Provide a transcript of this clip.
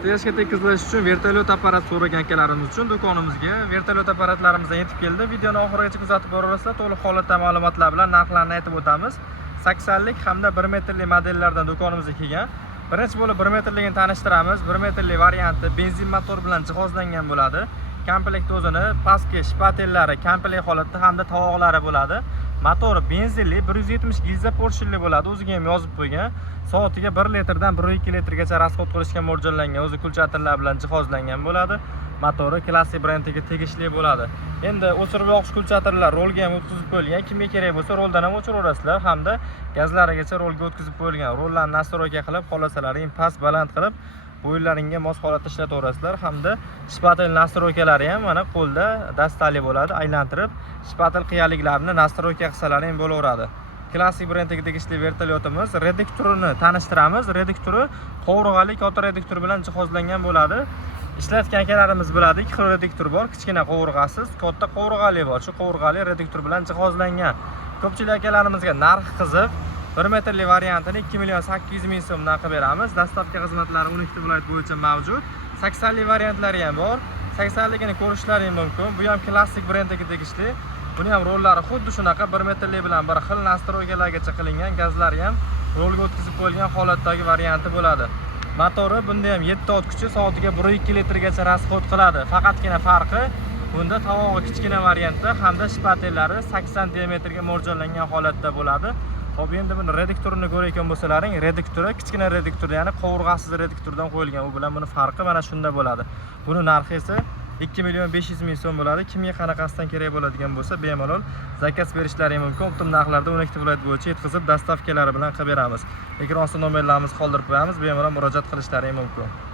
Steyajga tekislash uchun vertolyot apparat so'ragan akalarimiz uchun do'konimizga vertolyot apparatlarimizdan yetib keldi. Videoni oxirigacha kuzatib boraverasizlar, to'liq holatda ma'lumotlar bilan narxlarni aytib o'tamiz. 80 lik hamda 1 metrli modellardan do'konimizga kelgan. Birinchi bo'lib 1 metrligini tanishtiramiz. 1 metrli varianti benzin motor bilan jihozlangan bo'ladi. Komplekt o'zini pastki shpatellari komplekt holatda hamda tovoqlari bo'ladi. Motori benzinli 170 gilza porshilli bo'ladi. O'ziga ham yozib qo'ygan. Soatiga 1 litrdan 1,2 litrgacha rasxod qilishga mo'ljallangan. O'zi kulchatirlar bilan jihozlangan bo'ladi. Motori klassik brendiga tegishli bo'ladi. Endi o'chirib yoqish kulchatirlar rolga ham o'tkazib qo'yilgan. Kimga kerak bo'lsa roldan ham o'chiraverasizlar hamda gazlarigacha rolga o'tkazib qo'yilgan. Rollarni nastroyka qilib, xolasalaring past baland qilib bo'yinlaringga mos holatda ishlataverasizlar hamda shpatel nastroykalari ham mana qo'lda dastali bo'ladi. Aylantirib shpatel qiyaliklarni nastroyka qilsalaring bo'laveradi. Klassik brendiga tegishli vertolyotimiz. Reduktorini tanishtiramiz. Redukturi qovurg'ali katta reduktor bilan jihozlangan bo'ladi. Ishlatgan akalarimiz biladi, 2 xil reduktor bor, kichkina qovurg'asiz, katta qovurg'ali bor. Shu qovurg'ali reduktor bilan jihozlangan. Ko'pchilik akalarimizga narx qiziq. 1 metrli variantini 2,800,000 so'mdan qilib beramiz. Dastlabki xizmatlari 12 viloyat bo'yicha mavjud. 80 lik variantlari ham bor. 80 ligini ko'rishlaring mumkin. Bu ham klassik brendiga tegishli. Buni ham rollari xuddi shunaqa 1 metrli bilan bir xil nastroykalargacha qilingan, gazlari ham rolga o'tkazib qo'yilgan holatdagi varianti bo'ladi. Motori bunda ham 7 ot kuchi, soatiga 1,2 litrgacha rasxod qiladi. Faqatgina farqi bunda tovog'i kichkina variantda hamda shpatellari 80 diametrga mo'ljallangan holatda bo'ladi. Xo'p, endi buni reduktorini ko'rayotgan bo'lsalaring, reduktori kichkina reduktor, ya'ni qovurg'asiz reduktordan qo'yilgan. U bilan buni farqi mana shunda bo'ladi. Buni narxi esa 2,500,000 so'm bo'ladi. Kimga qanaqasidan kerak bo'ladigan bo'lsa, bemalol zakaz berishlaring mumkin. Optim narxlarda 12 viloyat bo'yicha yetkazib, dastavkalari bilan qilib beramiz. Ekran ostida nomerlarimizni qoldirib qo'yamiz. Bemalol murojaat qilishlaring mumkin.